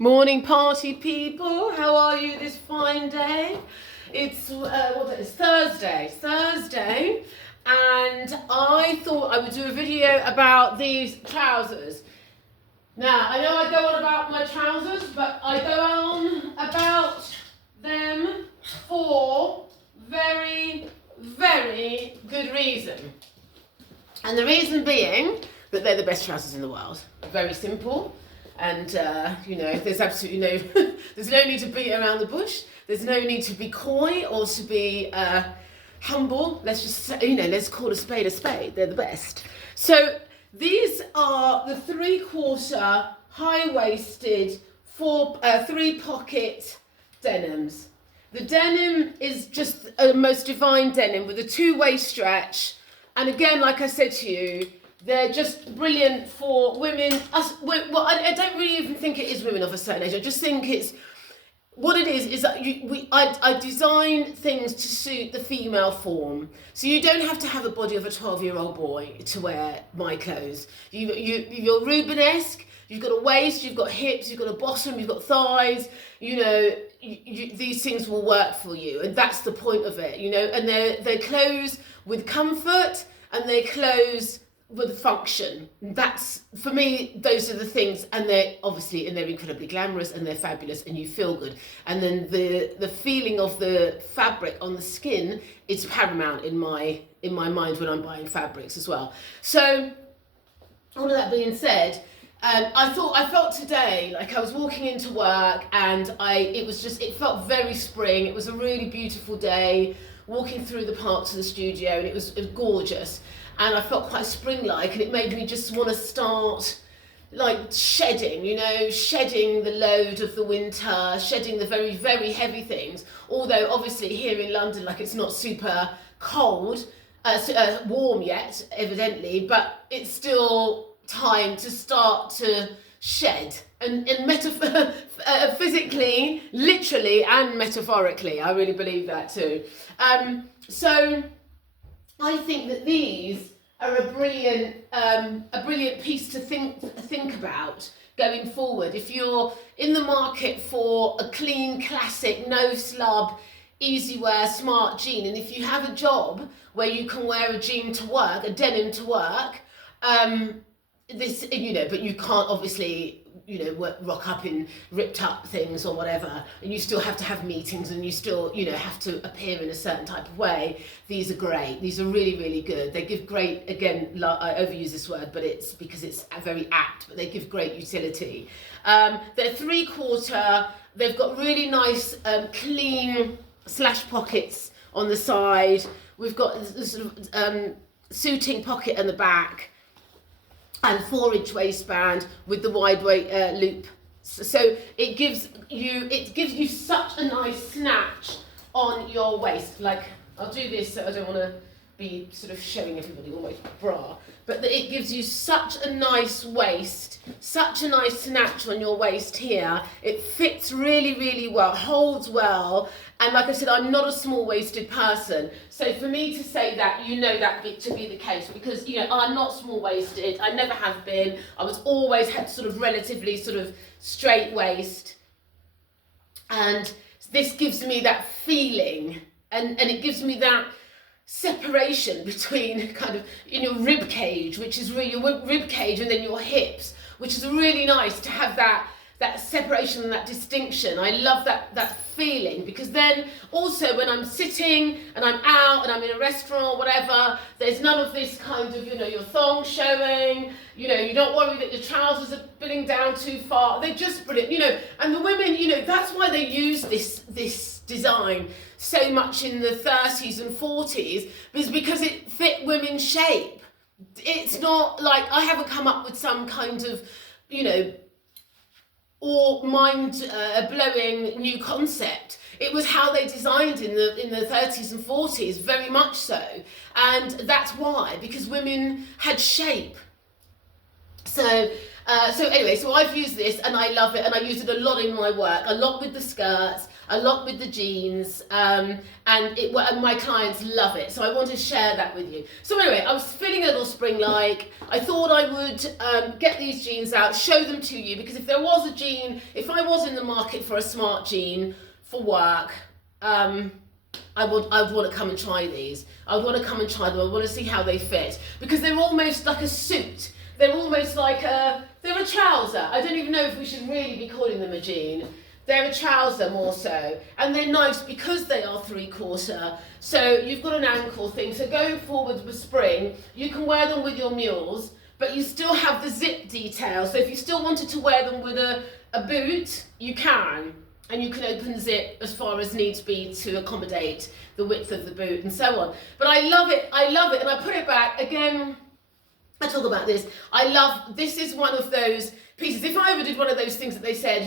Morning party people, how are you this fine day? It's Thursday, and I thought I would do a video about these trousers. Now, I know I go on about my trousers, but I go on about them for very, very good reason. And the reason being that they're the best trousers in the world. Very simple. And, there's absolutely there's no need to beat around the bush. There's no need to be coy or to be humble. Let's just say, let's call a spade a spade. They're the best. So these are the 3/4 high-waisted 3-pocket denims. The denim is just a most divine denim with a 2-way stretch. And again, like I said to you, they're just brilliant for women. I don't really even think it is women of a certain age. I just think it's what it is that I design things to suit the female form. So you don't have to have a body of a 12-year-old boy to wear my clothes. You're Rubenesque. You've got a waist, you've got hips, you've got a bottom, you've got thighs. These things will work for you, and that's the point of it. And they're clothes with comfort, and they're clothes with function. That's, for me, those are the things, and they're incredibly glamorous, and they're fabulous, and you feel good. And then the feeling of the fabric on the skin is paramount in my mind when I'm buying fabrics as well. So all of that being said, I felt today like I was walking into work, and it felt very spring. It was a really beautiful day, walking through the park to the studio, and it was gorgeous. And I felt quite spring-like, and it made me just want to start shedding the load of the winter, shedding the very, very heavy things. Although obviously here in London, it's not super cold, warm yet, evidently, but it's still time to start to shed, and physically, literally, and metaphorically. I really believe that too. So I think that these are a brilliant piece to think about going forward. If you're in the market for a clean, classic, no slub, easy wear, smart jean, and if you have a job where you can wear a jean to work, a denim to work, but you can't obviously rock up in ripped up things or whatever, and you still have to have meetings, and you still have to appear in a certain type of way. These are great. These are really, really good. They give great, again, I overuse this word, but it's because it's very apt, but they give great utility. They're 3/4. They've got really nice clean slash pockets on the side. We've got this sort of suiting pocket in the back, and 4-inch waistband with the wide loop. So it gives you such a nice snatch on your waist. I'll do this, so I don't want to be sort of showing everybody all my bra, but it gives you such a nice waist, such a nice snatch on your waist here. It fits really, really well, holds well. And like I said, I'm not a small-waisted person. So for me to say that, that to be the case, because, I'm not small-waisted. I never have been. I was always had sort of relatively sort of straight waist. And this gives me that feeling, and it gives me that separation between kind of your rib cage, which is really your rib cage, and then your hips, which is really nice to have that separation and that distinction. I love that feeling, because then also when I'm sitting and I'm out and I'm in a restaurant or whatever, there's none of this kind of your thong showing. You don't worry that your trousers are spilling down too far. They're just brilliant. And the women, that's why they use this design so much in the 30s and 40s, is because it fit women's shape. It's not like I haven't come up with some kind of or mind-blowing new concept. It was how they designed in the 30s and 40s, very much so. And that's why, because women had shape. So So anyway, so I've used this and I love it, and I use it a lot in my work, a lot with the skirts, a lot with the jeans, and my clients love it. So I want to share that with you. So anyway, I was feeling a little spring-like. I thought I would get these jeans out, show them to you, because if there was a jean, if I was in the market for a smart jean for work, I would want to come and try these. I would want to come and try them. I want to see how they fit, because they're almost like a suit. They're almost like they're a trouser. I don't even know if we should really be calling them a jean. They're a trouser more so. And they're nice because they are 3/4. So you've got an ankle thing. So going forward with spring, you can wear them with your mules, but you still have the zip detail. So if you still wanted to wear them with a boot, you can. And you can open the zip as far as needs be to accommodate the width of the boot and so on. But I love it, and I put it back again. I talk about this. This is one of those pieces. If I ever did one of those things that they said,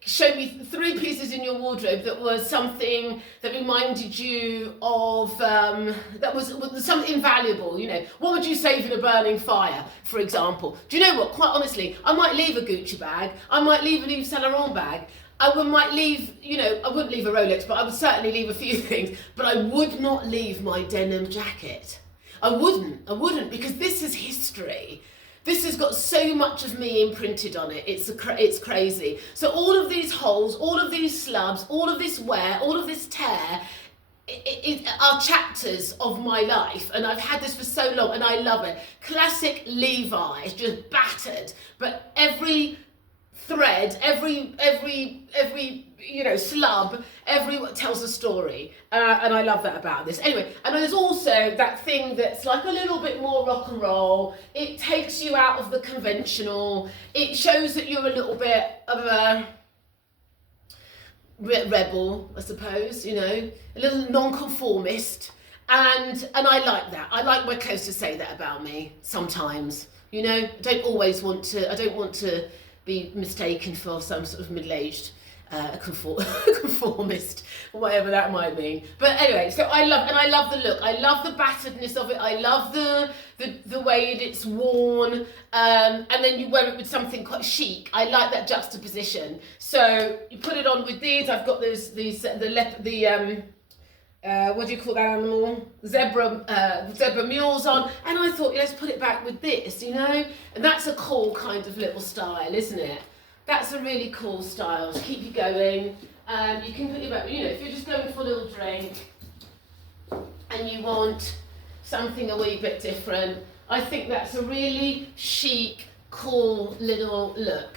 show me 3 pieces in your wardrobe that was something that reminded you of, that was something valuable, what would you save in a burning fire, for example? Do you know what? Quite honestly, I might leave a Gucci bag. I might leave an Yves Saint Laurent bag. I might leave, I wouldn't leave a Rolex, but I would certainly leave a few things. But I would not leave my denim jacket. I wouldn't, because this is history. This has got so much of me imprinted on it. It's crazy. So all of these holes, all of these slubs, all of this wear, all of this tear, are chapters of my life, and I've had this for so long, and I love it. Classic Levi's, just battered, but every thread, every slub, tells a story, and I love that about this. Anyway, and there's also that thing that's like a little bit more rock and roll. It takes you out of the conventional. It shows that you're a little bit of a rebel, I suppose, a little non-conformist, and I like that. I like my clothes to say that about me sometimes. I don't want to be mistaken for some sort of middle-aged conformist, or whatever that might mean. But anyway, so I love the look. I love the batteredness of it. I love the way it's worn, and then you wear it with something quite chic. I like that juxtaposition. So you put it on with these. I've got what do you call that animal? Zebra mules on, and I thought, let's put it back with this, and that's a cool kind of little style, isn't it? That's a really cool style to keep you going. You can put it back, if you're just going for a little drink and you want something a wee bit different, I think that's a really chic, cool little look.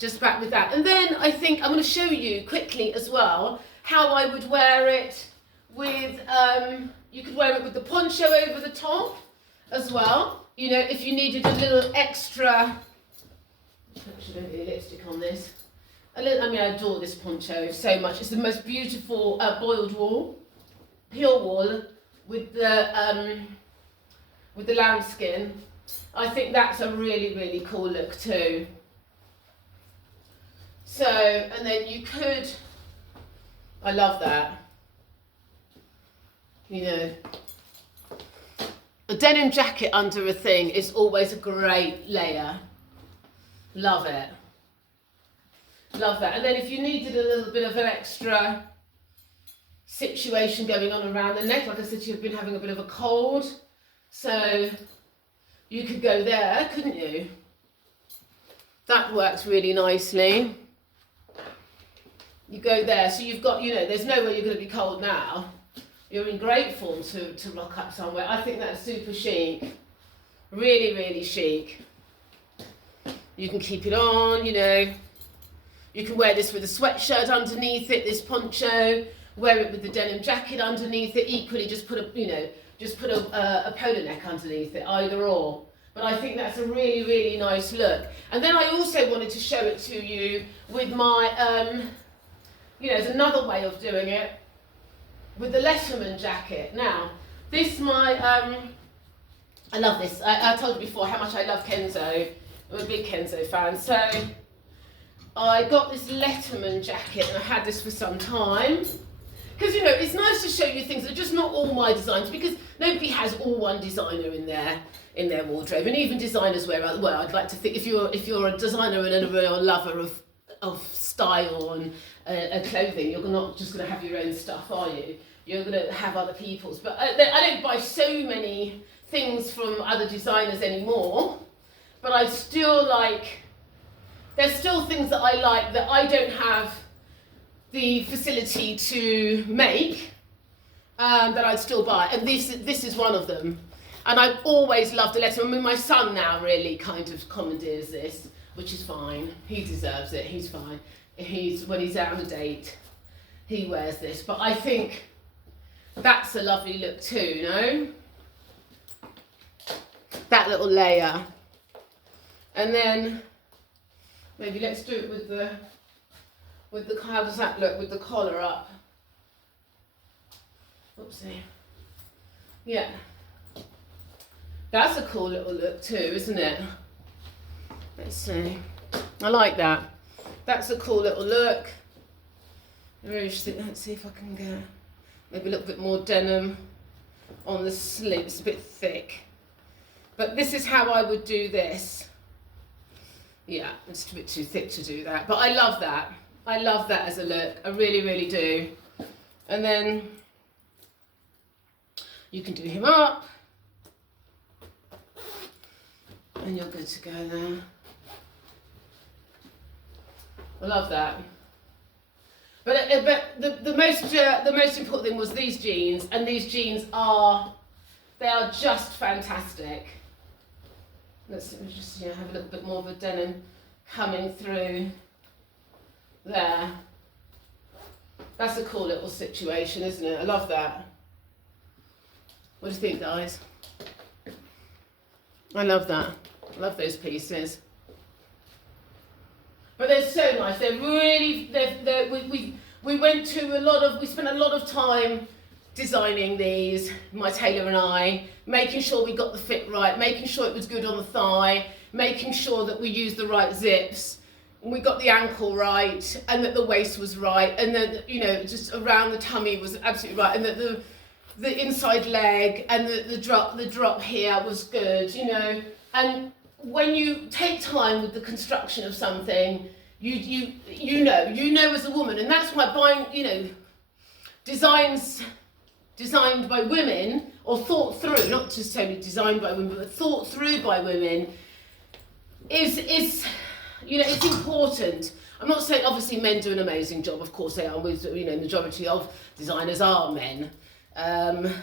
Just back with that. And then I think I'm going to show you quickly as well how I would wear it with, you could wear it with the poncho over the top as well. If you needed a little extra, actually don't get any lipstick on this. I adore this poncho so much. It's the most beautiful boiled wool, pure wool with the lambskin. I think that's a really, really cool look too. So, and then you could, I love that. A denim jacket under a thing is always a great layer. Love it. Love that. And then if you needed a little bit of an extra situation going on around the neck, like I said, you've been having a bit of a cold, so you could go there, couldn't you? That works really nicely. You go there, so you've got, there's nowhere you're going to be cold now. You're in great form to rock up somewhere. I think that's super chic. Really, really chic. You can keep it on, You can wear this with a sweatshirt underneath it, this poncho. Wear it with the denim jacket underneath it. Equally, just put a polo neck underneath it, either or. But I think that's a really, really nice look. And then I also wanted to show it to you with my, there's another way of doing it, with the Letterman jacket. Now, this I love this. I told you before how much I love Kenzo. I'm a big Kenzo fan. So I got this Letterman jacket, and I had this for some time. because you know, it's nice to show you things that are just not all my designs, because nobody has all one designer in their wardrobe, and even designers wear out. Well, I'd like to think if you're a designer and a real lover of style and clothing, you're not just going to have your own stuff, are you? You're going to have other people's. But I don't buy so many things from other designers anymore, but I still like, there's still things that I like that I don't have the facility to make, that I'd still buy, and this is one of them. And I've always loved a letter. I mean, my son now really kind of commandeers this, which is fine. He deserves it. He's fine. When he's out on a date, he wears this. But I think that's a lovely look too, no? That little layer. And then maybe let's do it with the, how does that look with the collar up? Oopsie. Yeah. That's a cool little look too, isn't it? Let's see. I like that. That's a cool little look. Let's see if I can get maybe a little bit more denim on the sleeve. It's a bit thick. But this is how I would do this. Yeah, it's a bit too thick to do that. But I love that. I love that as a look. I really, really do. And then you can do him up. And you're good to go there. I love that. But the most important thing was these jeans, and these jeans are just fantastic. Let's just have a little bit more of a denim coming through there. That's a cool little situation, isn't it? I love that. What do you think, guys? I love that. I love those pieces. But they're so nice. They're really, we spent a lot of time designing these, my tailor and I, making sure we got the fit right, making sure it was good on the thigh, making sure that we used the right zips, and we got the ankle right, and that the waist was right, and that, you know, just around the tummy was absolutely right, and that the inside leg and the drop here was good, you know. And when you take time with the construction of something, you know as a woman, and that's why buying, you know, designs designed by women, or thought through, not just totally designed by women, but thought through by women, is you know, it's important. I'm not saying obviously men do an amazing job, of course they are, you know, the majority of designers are men,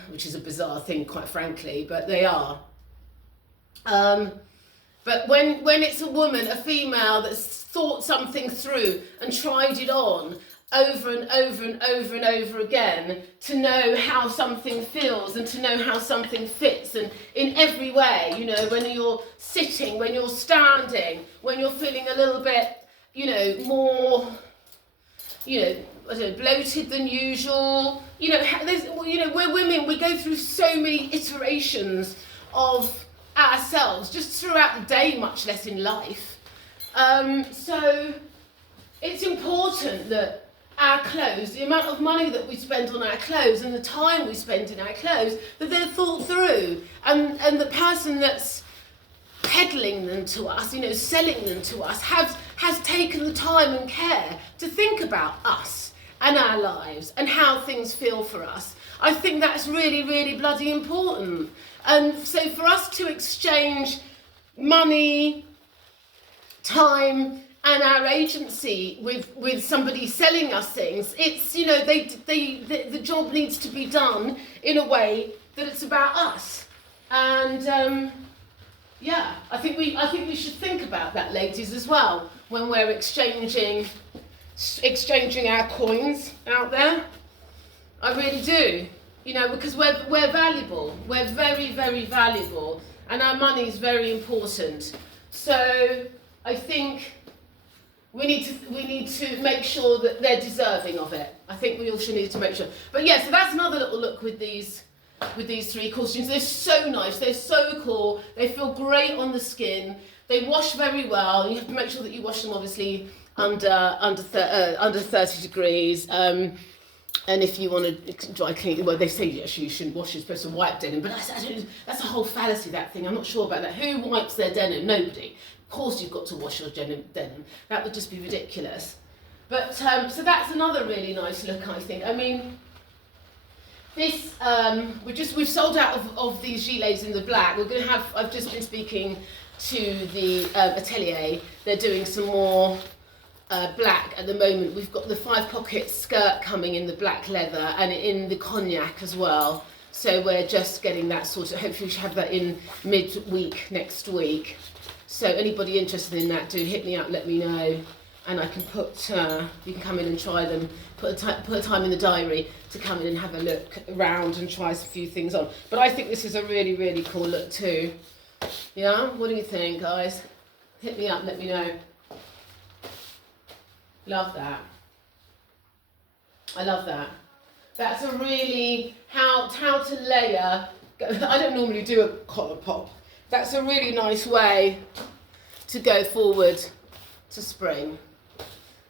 which is a bizarre thing, quite frankly, but they are. But when it's a woman, a female, that's thought something through and tried it on over and over and over and over again to know how something feels and to know how something fits, and in every way, you know, when you're sitting, when you're standing, when you're feeling a little bit, you know, more, you know, I don't know, bloated than usual, you know, we're women, we go through so many iterations of ourselves just throughout the day, much less in life. So it's important that our clothes, the amount of money that we spend on our clothes and the time we spend in our clothes, that they're thought through, and the person that's peddling them to us, you know, selling them to us, has taken the time and care to think about us and our lives and how things feel for us. I think that's really, really bloody important. And so for us to exchange money, time, and our agency with somebody selling us things, it's, you know, the job needs to be done in a way that it's about us. And yeah, I think we should think about that, ladies, as well, when we're exchanging our coins out there. I really do. You know, because we're valuable. We're very, very valuable, and our money is very important. So I think we need to make sure that they're deserving of it. I think we also need to make sure. But yeah, so that's another little look with these three costumes. They're so nice. They're so cool. They feel great on the skin. They wash very well. You have to make sure that you wash them obviously under 30 degrees. And if you want to dry clean, well, they say yes, you shouldn't wash, you're supposed to wipe denim, but that's a whole fallacy, that thing. I'm not sure about that. Who wipes their denim? Nobody. Of course you've got to wash your denim. That would just be ridiculous. But, so that's another really nice look, I think. I mean, this, we've sold out of these gilets in the black. We're going to have, I've just been speaking to the atelier. They're doing some more black at the moment. We've got the 5-pocket skirt coming in the black leather and in the cognac as well. So we're just getting that sorted. Hopefully we should have that in mid-week next week. So anybody interested in that, do hit me up, let me know. And I can put, you can come in and try them, put a time in the diary to come in and have a look around and try a few things on. But I think this is a really, really cool look too. Yeah, what do you think, guys? Hit me up, let me know. Love that. I love that. That's a really, how to layer, I don't normally do a collar pop. That's a really nice way to go forward to spring.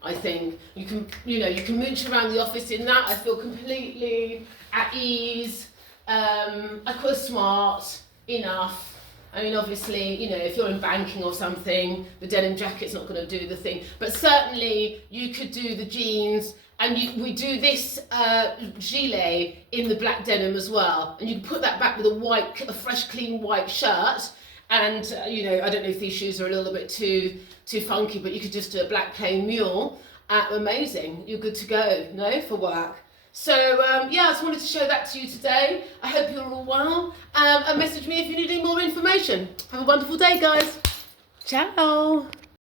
I think you can, you can mooch around the office in that. I feel completely at ease. I feel smart enough. I mean, obviously, if you're in banking or something, the denim jacket's not going to do the thing. But certainly, you could do the jeans, and we do this gilet in the black denim as well. And you can put that back with a fresh, clean white shirt. And I don't know if these shoes are a little bit too funky, but you could just do a black plain mule. Amazing, you're good to go, for work. So yeah, I just wanted to show that to you today. I hope you're all well. And message me if you need any more information. Have a wonderful day, guys. Ciao.